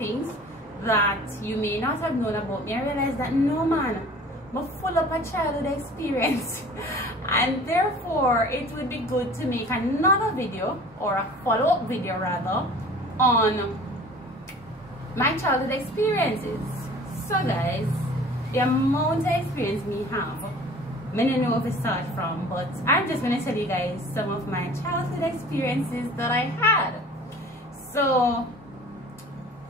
things that you may not have known about me, I realized that no man, I'm full of a childhood experience and therefore it would be good to make another video, or a follow-up video rather, on my childhood experiences. So guys, the amount of experience me have, I don't know where to start from, but I'm just going to tell you guys some of my childhood experiences that I had. So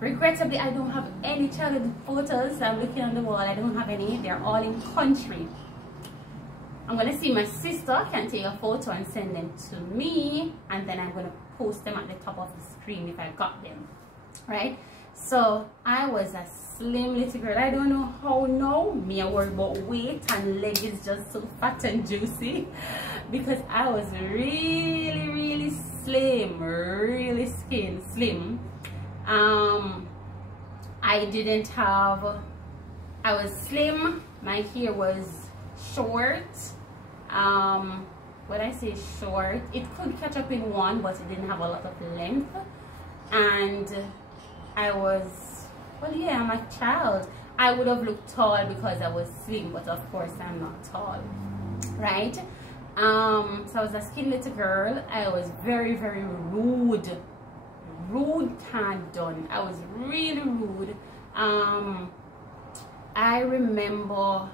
regrettably, I don't have any childhood photos. I'm looking on the wall, I don't have any. They're all in country. I'm going to see my sister can take a photo and send them to me, and then I'm going to post them at the top of the screen if I got them, right? So I was a slim little girl. I don't know how now me I worry about weight, and leg is just so fat and juicy because I was really slim, really slim. I was slim, my hair was short. When I say short, it could catch up in one, but it didn't have a lot of length. And I was, well, yeah, I'm a child. I would have looked tall because I was slim, but of course I'm not tall, right? So I was a skinny little girl. I was very rude can't done. I was really rude. I remember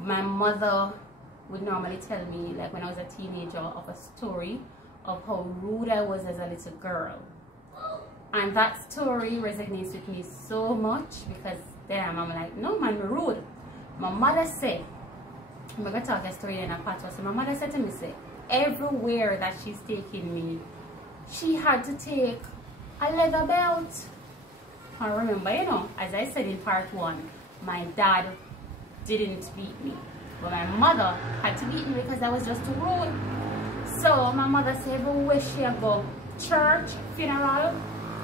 my mother would normally tell me, like when I was a teenager, of a story of how rude I was as a little girl. And that story resonates with me so much because damn, I'm like, no man, I'm rude. My mother said, I'm going to talk a story in a part. So my mother said to me, say, everywhere that she's taking me, she had to take a leather belt. I remember, you know, as I said in part 1, my dad didn't beat me, but my mother had to beat me because I was just too rude. So my mother said, everywhere she go, church, funeral,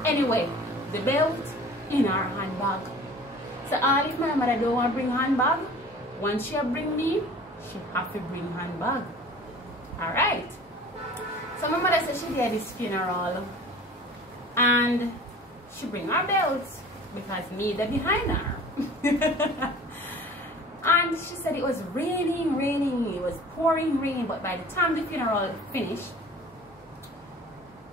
anyway, the belt in her handbag. So all if my mother don't want to bring handbag, once she bring me, she have to bring handbag. Alright. So my mother said she did this funeral and she bring her belt because me there behind her. And she said it was raining, it was pouring rain, but by the time the funeral finished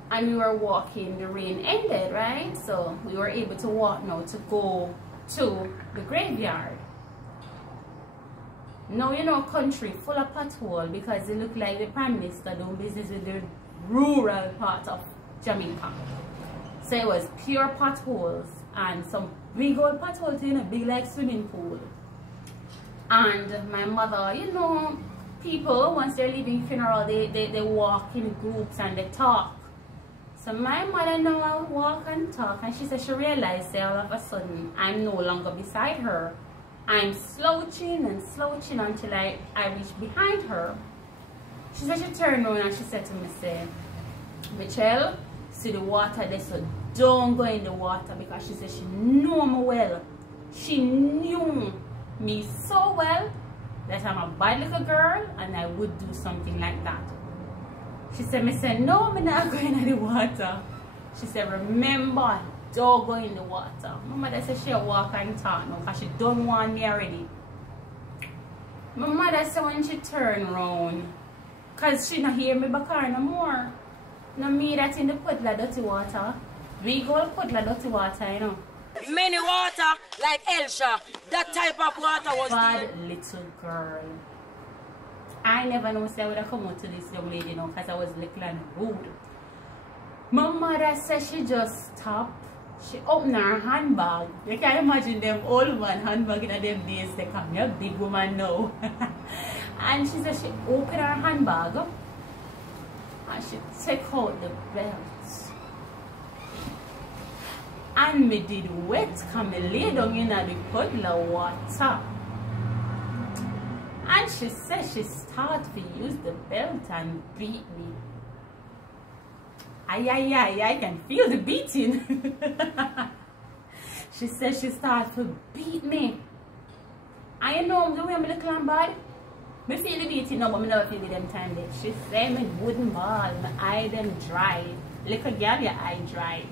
and we were walking, the rain ended, right? So we were able to walk now to go to the graveyard. Now, you know, country full of pothole because it looked like the Prime Minister doing business with the rural part of Jamaica. So it was pure potholes and some big old potholes, you know, big like swimming pool. And my mother, you know, people, once they're leaving funeral, they walk in groups and they talk. So my mother now walk and talk, and she said she realized that all of a sudden I'm no longer beside her. I'm slouching until I reach behind her. She said she turned around and she said to me, say, Michelle, see the water there, so don't go in the water, because she said she knew me well. She knew me so well that I'm a bad little girl and I would do something like that. She said, me said, no, I'm not going in the water. She said, remember, don't go in the water. My mother said she walk and talk now because she don't want me already. My mother said when she turned around, because she not hear me back her no more. No me that in the puddle of dirty water. We go puddle of dirty water, you know. Many water like Elsha. That type of water was bad little girl. I never know say I would have come out to this young lady now because I was little and rude. My mother said she just stopped. She opened her handbag. You can imagine them old man handbag in them days. They come here, big woman now. And she said she opened her handbag and she take out the belt. And me did wet, come me lay down in the puddle of water. And she said she started to use the belt and beat me. I can feel the beating. She said she started to beat me. I know the way I'm little and bad. Me feel the beating now, but I never feel it them time there. She said me wooden ball, my eye them dry. Little girl, your eye dry.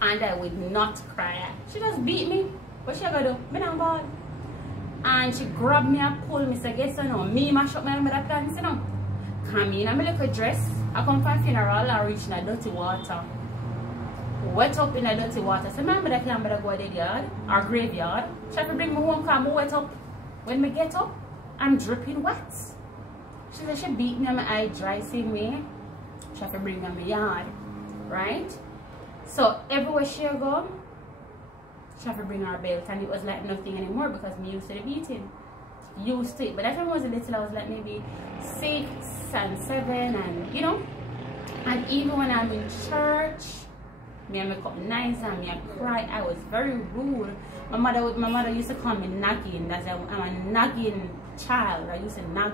and I would not cry. She just beat me. What she gonna do? Me not ball. And she grabbed me and pulled me. So guess you know, me mash up my mother plans, you know. Come in and my little dress. I come from a funeral and reach in a dirty water. Wet up in a dirty water. So my mother can't go to the yard or graveyard. She have to bring me home because I'm wet up. When me get up, I'm dripping wet. She said she beat me and my eye dry same way. She have to bring me in my yard. Right? So everywhere she go, she have to bring her belt, and it was like nothing anymore because me used to the beating. Used to it. But that time I was little, I was like maybe 6 and 7, and you know. And even when I'm in church, me and make up nice and me I cry. I was very rude. My mother used to call me nagging. That's I'm a nagging child. I used to nag.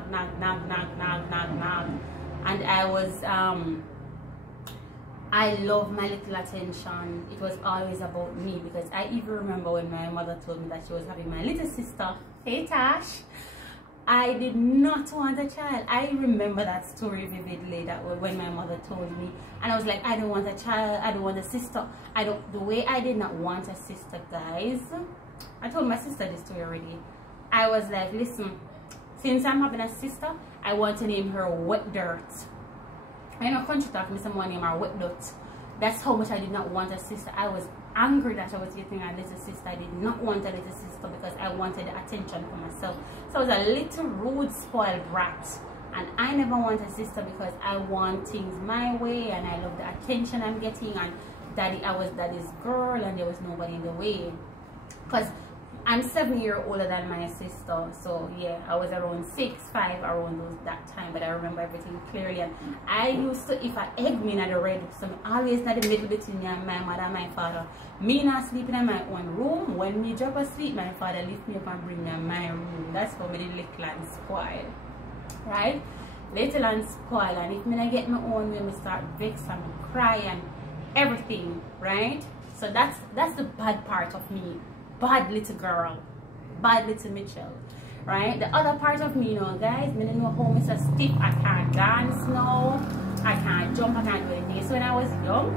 And I was I love my little attention. It was always about me, because I even remember when my mother told me that she was having my little sister. Hey Tash, I did not want a child. I remember that story vividly, that when my mother told me, and I was like, I don't want a child, I don't want a sister. The way I did not want a sister, guys, I told my sister this story already. I was like, listen, since I'm having a sister, I want to name her Wet Dirt. I know country talk, me someone named her Wet Dirt. That's how much I did not want a sister. I was angry that I was getting a little sister. I did not want a little sister because I wanted the attention for myself. So I was a little rude, spoiled brat. And I never want a sister because I want things my way, and I love the attention I'm getting. And I was daddy's girl, and there was nobody in the way. Because I'm 7 years older than my sister, so yeah, I was around 6, 5 around that time, but I remember everything clearly. And I used to, if I egg me in the red, so I'm always in the middle between me and my mother and my father. Me not sleeping in my own room. When me drop asleep, my father lift me up and bring me in my room. That's how me the little and spoiled, right? Little and spoiled. And if me not get my own way, me start vex and cry and everything, right? So that's the bad part of me. Bad little girl, bad little Mitchell, right? The other part of me, you know, guys, I don't know how I'm so stiff. I can't dance now, I can't jump, I can't do anything. So when I was young,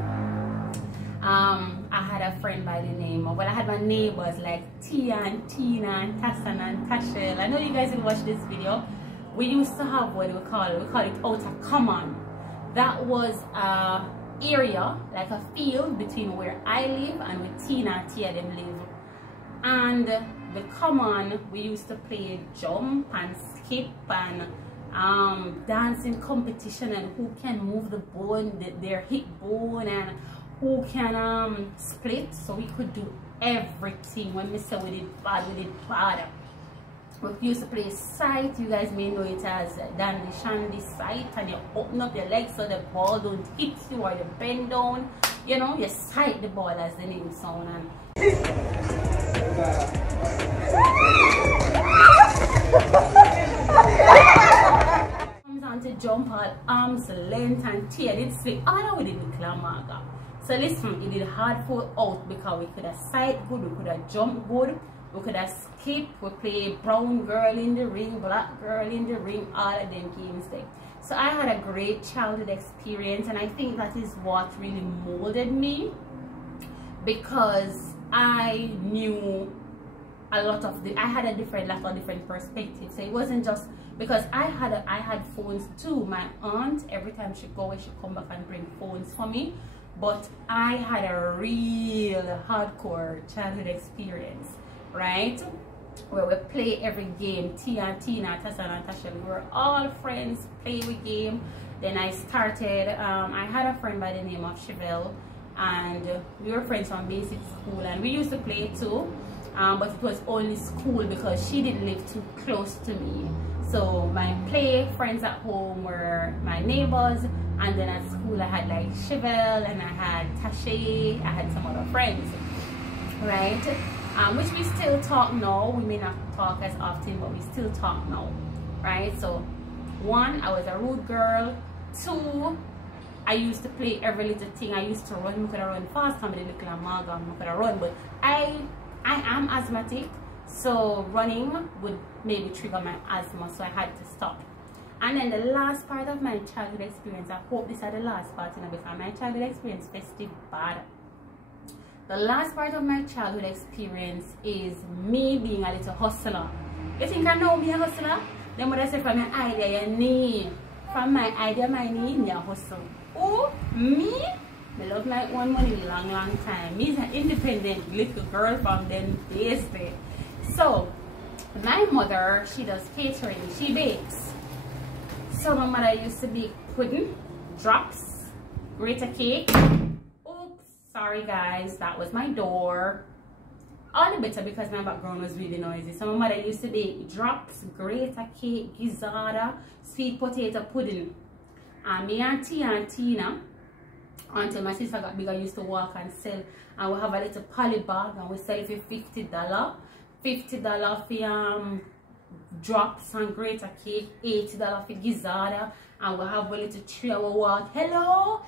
I had a friend by the name of, well, I had my neighbors like Tia and Tina and Tassan and Tashel. I know you guys will watch this video. We used to have what we call it Outer Common. That was a area, like a field between where I live and where Tina and Tia them live. And the common, we used to play jump and skip and dancing competition, and who can move the bone, their hip bone, and who can split. So we could do everything. When we say we did bad, we did bad. We used to play sight. You guys may know it as dandy shandy sight, and you open up your legs so the ball don't hit you, or you bend down. You know, you sight the ball, as the name sound. And comes on to jump all arms length and tail. It slip all we did with Clamaga. So listen, it did hard for out because we could have sight good, we could have jump good, we could have skip, we play brown girl in the ring, black girl in the ring, all of them games there. So I had a great childhood experience, and I think that is what really molded me, because I knew a lot of I had a lot of different perspectives. So it wasn't just because I had phones too. My aunt, every time she go, she come back and bring phones for me. But I had a real hardcore childhood experience, right? Where we play every game. Tia and Tina, Tassan and Tasha, we were all friends, play with game. Then I started, I had a friend by the name of Chevelle, and we were friends from basic school, and we used to play too, but it was only school because she didn't live too close to me. So my play friends at home were my neighbors, and then at school I had like Chevelle, and I had Tashay, I had some other friends, right? Which we still talk now. We may not talk as often, but we still talk now, right? So 1, I was a rude girl. 2, I used to play every little thing. I used to run. I could have run fast. I'm a little amalgam. I could have run, but I am asthmatic, so running would maybe trigger my asthma, so I had to stop. And then the last part of my childhood experience, I hope this is the last part, you know, because my childhood experience festive bad. the last part of my childhood experience is me being a little hustler. You think I know me a hustler? Then what I say from my idea, you need. From my idea, my need, me a hustle. Oh, me? I love like one money long time. Me's an independent little girl from them days there. So, my mother, she does catering. She bakes. So my mother used to bake pudding, drops, grate a cake. Oops, sorry guys, that was my door. All the better because my background was really noisy. So my mother used to bake drops, grate a cake, gizzarda, sweet potato pudding. And me and Tia and Tina, until my sister got bigger, used to walk and sell. And we have a little poly bag and we sell it for $50. $50 for drops and grate a cake, $80 for gizzarda, and we have a little tree. I will walk, hello,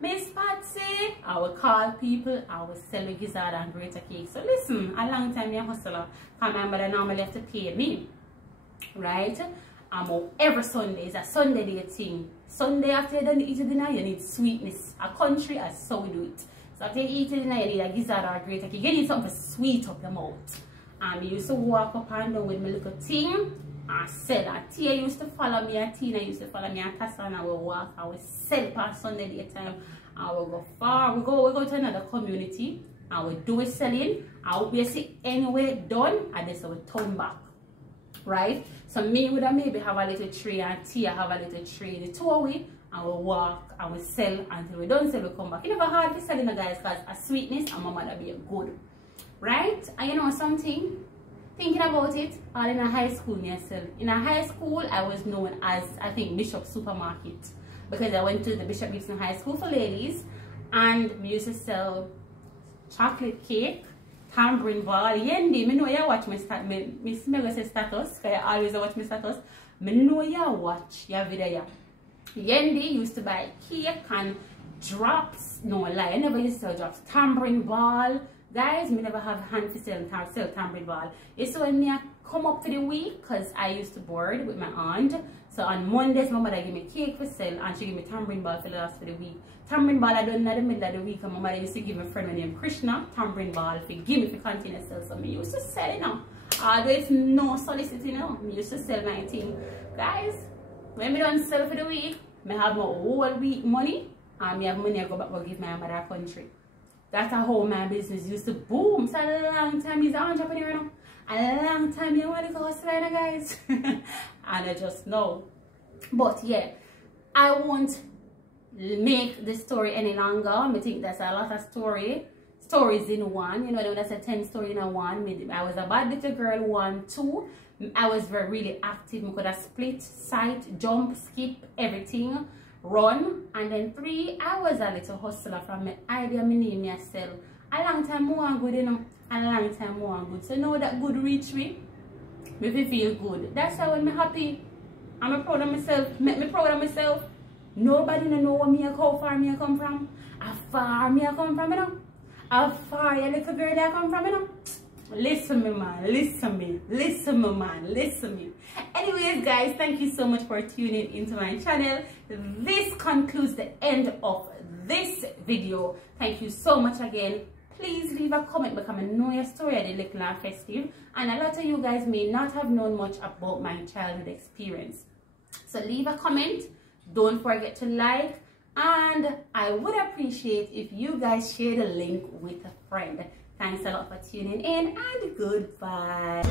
Miss Patsy. I will call people, I will sell the gizzarda and grate a cake. So listen, a long time I'm a hustler. My mother normally have to pay me, right? I'm out every Sunday. It's a Sunday day thing. Sunday after you done eat dinner, you need sweetness. A country, as so we do it. So after you eat dinner, you need a gizzarda or grate a cake. You need something sweet up your mouth. I used to walk up and down with my little thing and sell. And Tia used to follow me, and Tina used to follow me, and Tassa, and I would walk. I would sell past Sunday daytime. I would go far. We go to another community. I would do it selling. I would basically anyway done, and then I would turn back. Right? So me would maybe have a little tree, and Tia have a little tree. The two away, I will walk, I will sell until we don't sell, we come back. It's never hard to selling, guys, because a sweetness and my mother be good. Right? And you know something? Thinking about it, all in a high school myself. In a high school, I was known as, I think, Bishop Supermarket. Because I went to the Bishop Gibson High School for ladies. And we used to sell chocolate cake, tambourine ball. Yendi, I know you watch my status. Because I always watch my status. I know you watch your video. Yendi used to buy cake and drops. No lie, I never used to sell drops. Tambourine ball. Guys, me never have hand for sell tambourine ball. It's when me come up for the week, because I used to board with my aunt. So on Mondays, my mother give me cake for sale and she give me tambourine ball for the last for the week. Tambourine ball I done in the middle of the week, and my mother used to give my friend named Krishna tambourine ball for give me for continue sell. So me used to sell it now. Although it's no soliciting now. Me used to sell my thing. Guys, when me don't sell for the week, me have my whole week money and me have money I go back and give my mother country. That's how my business used to boom. So a long time he's an entrepreneur now. A long time you want to go hustler, guys. And I just know. But yeah, I won't make the story any longer. I think that's a lot of stories in one. You know, that's a 10 story in a one. I was a bad little girl, 1, 2. I was really active. I could have split, sight, jump, skip, everything. Run, and then 3 I was a little hustler from my idea, my name myself. A long time more and good, you know. A long time more and good. So now that good reach me feel good. That's why when I'm happy, I'm proud of myself. Make me proud of myself. Nobody know where how far me I come from. How far me I come from, you know. How far your little girl I come from, you know. Listen me, man. Listen me, man. Listen me. Anyways, guys, thank you so much for tuning into my channel. This concludes the end of this video. Thank you so much again. Please leave a comment because I know your story at the Little and Festive, and a lot of you guys may not have known much about my childhood experience. So leave a comment. Don't forget to like, and I would appreciate if you guys share the link with a friend. Thanks a lot for tuning in, and goodbye.